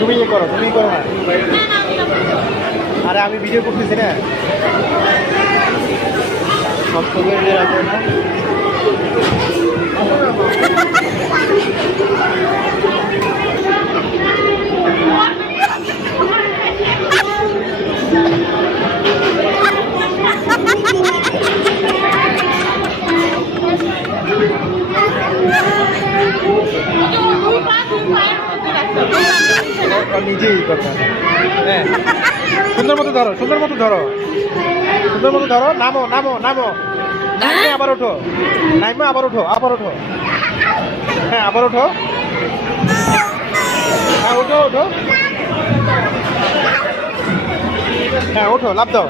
তুমি ইয়ে করো, তুমি করো না। আরে আমি ভিডিও করতেছি না, সব ছবি রাখবে না। নিজেই কথা। হ্যাঁ, সুন্দর মতো ধরো, সুন্দর মতো ধরো, সুন্দর মতো ধরো। নামো নামো নামো, নামে আবার ওঠো, নামে আবার ওঠো, আবার ওঠো। হ্যাঁ, আবার ওঠো। হ্যাঁ, ওঠো ওঠো। হ্যাঁ, ওঠো, লাফ দাও।